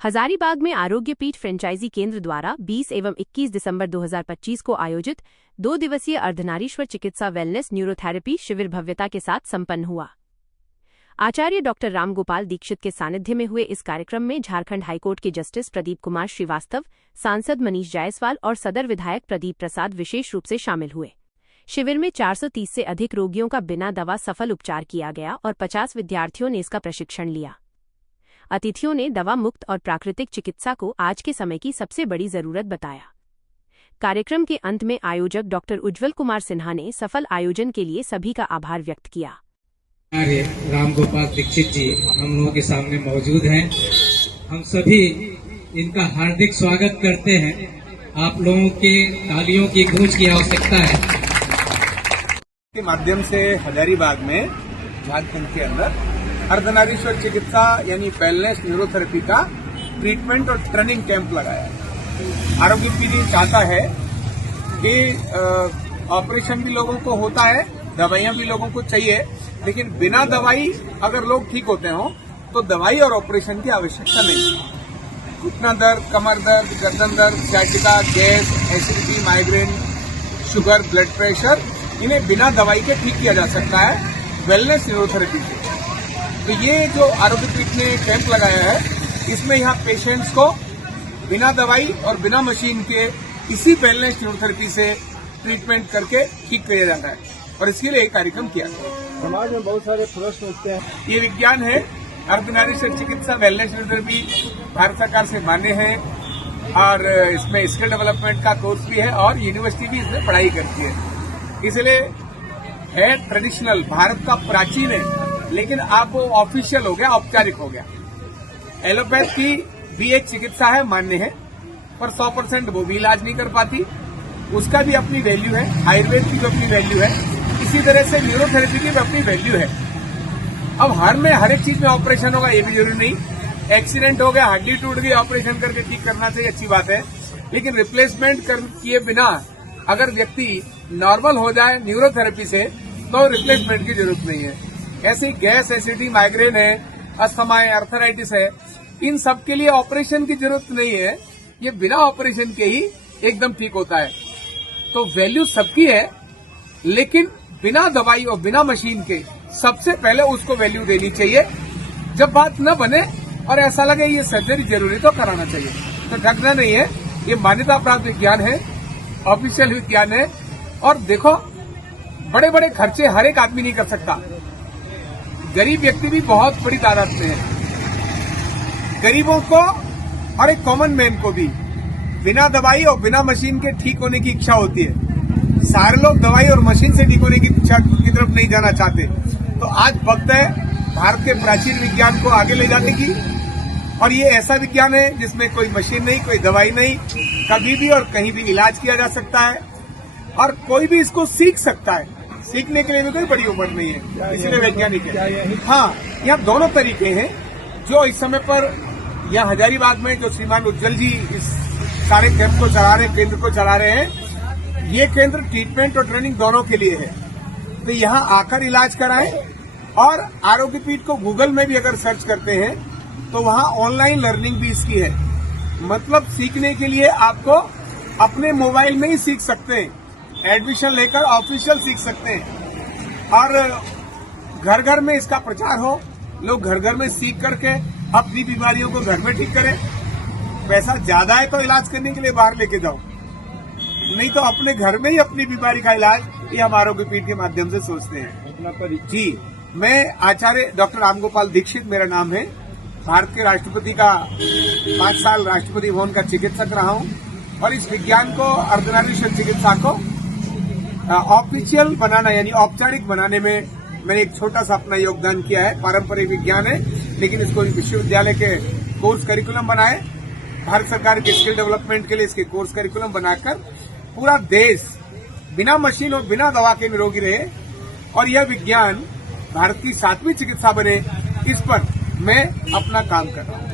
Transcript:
हजारीबाग में आरोग्य पीठ फ्रेंचाइजी केंद्र द्वारा 20 एवं 21 दिसंबर 2025 को आयोजित 2 दिवसीय अर्धनारीश्वर चिकित्सा वेलनेस न्यूरोथेरेपी शिविर भव्यता के साथ संपन्न हुआ। आचार्य डॉक्टर रामगोपाल दीक्षित के सानिध्य में हुए इस कार्यक्रम में झारखंड हाईकोर्ट के जस्टिस प्रदीप कुमार श्रीवास्तव, सांसद मनीष जायसवाल और सदर विधायक प्रदीप प्रसाद विशेष रूप से शामिल हुए। शिविर में 430 से अधिक रोगियों का बिना दवा सफल उपचार किया गया और 50 विद्यार्थियों ने इसका प्रशिक्षण लिया। अतिथियों ने दवा मुक्त और प्राकृतिक चिकित्सा को आज के समय की सबसे बड़ी जरूरत बताया। कार्यक्रम के अंत में आयोजक डॉक्टर उज्ज्वल कुमार सिन्हा ने सफल आयोजन के लिए सभी का आभार व्यक्त किया। रामगोपाल दीक्षित जी हम लोगों के सामने मौजूद हैं। हम सभी इनका हार्दिक स्वागत करते हैं। आप लोगों के तालियों की गूंज की आवश्यकता है। के माध्यम से हजारीबाग में झारखंड के अंदर अर्धनारीश्वर चिकित्सा यानी वेलनेस न्यूरोथेरेपी का ट्रीटमेंट और ट्रेनिंग कैंप लगाया है। आरोग्य पीढ़ी चाहता है कि ऑपरेशन भी लोगों को होता है, दवाइयां भी लोगों को चाहिए, लेकिन बिना दवाई अगर लोग ठीक होते हो तो दवाई और ऑपरेशन की आवश्यकता नहीं। घुटना दर्द, कमर दर्द, गर्दन दर्द, sciatica, gas, acidity, migraine, sugar, blood pressure, इन्हें बिना दवाई के ठीक किया जा सकता है वेलनेस न्यूरोथेरेपी से। तो ये जो आरोग्य पीठ ने कैंप लगाया है, इसमें यहाँ पेशेंट्स को बिना दवाई और बिना मशीन के इसी वेलनेस न्यूरोथेरेपी से ट्रीटमेंट करके ठीक किया जाता है और इसके लिए एक कार्यक्रम किया गया। समाज में बहुत सारे प्रश्न उठते हैं। ये विज्ञान है, अर्धनारीश्वर चिकित्सा वेलनेस न्यूरोथेरेपी भारत सरकार से मान्य है और इसमें स्किल डेवलपमेंट का कोर्स भी है और यूनिवर्सिटी भी इसमें पढ़ाई करती है। इसलिए है ट्रेडिशनल, भारत का प्राचीन है, लेकिन अब वो ऑफिशियल हो गया, औपचारिक हो गया। एलोपैथ की भी एक चिकित्सा है, मान्य है, पर 100% वो भी इलाज नहीं कर पाती, उसका भी अपनी वैल्यू है। आयुर्वेद की भी अपनी वैल्यू है, इसी तरह से न्यूरोथेरेपी की भी अपनी वैल्यू है। अब हर एक चीज में ऑपरेशन होगा ये भी जरूरी नहीं। एक्सीडेंट हो गया, हड्डी टूट गई, ऑपरेशन करके ठीक करना चाहिए, अच्छी बात है, लेकिन रिप्लेसमेंट किए बिना अगर व्यक्ति नॉर्मल हो जाए न्यूरोथेरेपी से तो रिप्लेसमेंट की जरूरत नहीं है। ऐसे गैस, एसिडिटी, माइग्रेन है, अस्थमा है, अर्थराइटिस है, इन सब के लिए ऑपरेशन की जरूरत नहीं है। ये बिना ऑपरेशन के ही एकदम ठीक होता है। तो वैल्यू सबकी है, लेकिन बिना दवाई और बिना मशीन के सबसे पहले उसको वैल्यू देनी चाहिए। जब बात न बने और ऐसा लगे ये सर्जरी जरूरी तो कराना चाहिए, तो ढकना नहीं है। ये मान्यता प्राप्त विज्ञान है, ऑफिशियल विज्ञान है। और देखो, बड़े बड़े खर्चे हर एक आदमी नहीं कर सकता। गरीब व्यक्ति भी बहुत बड़ी तादाद में है। गरीबों को और एक कॉमन मैन को भी बिना दवाई और बिना मशीन के ठीक होने की इच्छा होती है। सारे लोग दवाई और मशीन से ठीक होने की इच्छा की तरफ नहीं जाना चाहते। तो आज वक्त है भारत के प्राचीन विज्ञान को आगे ले जाने की। और ये ऐसा विज्ञान है जिसमें कोई मशीन नहीं, कोई दवाई नहीं, कभी भी और कहीं भी इलाज किया जा सकता है और कोई भी इसको सीख सकता है। सीखने के लिए भी कोई बड़ी उम्र नहीं है, इसलिए वैज्ञानिक है। हाँ, यहाँ दोनों तरीके हैं। जो इस समय पर यहाँ हजारीबाग में जो श्रीमान उज्ज्वल जी इस सारे कैंप को चला रहे हैं, केंद्र को चला रहे हैं, ये केंद्र ट्रीटमेंट और ट्रेनिंग दोनों के लिए है। तो यहाँ आकर इलाज कराएं। और आरोग्य पीठ को गूगल में भी अगर सर्च करते हैं तो वहाँ ऑनलाइन लर्निंग भी इसकी है। मतलब सीखने के लिए आपको अपने मोबाइल में ही सीख सकते हैं, एडमिशन लेकर ऑफिशियल सीख सकते हैं। और घर घर में इसका प्रचार हो, लोग घर घर में सीख करके अपनी बीमारियों को घर में ठीक करें। पैसा ज्यादा है तो इलाज करने के लिए बाहर लेके जाओ, नहीं तो अपने घर में ही अपनी बीमारी का इलाज ये हम आरोग्य पीठ के माध्यम से सोचते हैं। जी, मैं आचार्य डॉक्टर रामगोपाल दीक्षित मेरा नाम है। भारत के राष्ट्रपति का 5 साल राष्ट्रपति भवन का चिकित्सक रहा हूं और इस विज्ञान को, अर्धनारीश्वर चिकित्सा को ऑफिशियल बनाना यानी औपचारिक बनाने में मैंने एक छोटा सा अपना योगदान किया है। पारंपरिक विज्ञान है, लेकिन इसको विश्वविद्यालय के कोर्स करिकुलम बनाए। भारत सरकार के स्किल डेवलपमेंट के लिए इसके कोर्स करिकुलम बनाकर पूरा देश बिना मशीन और बिना दवा के निरोगी रहे और यह विज्ञान भारत की 7वीं चिकित्सा बने, इस पर मैं अपना काम कर रहा हूँ।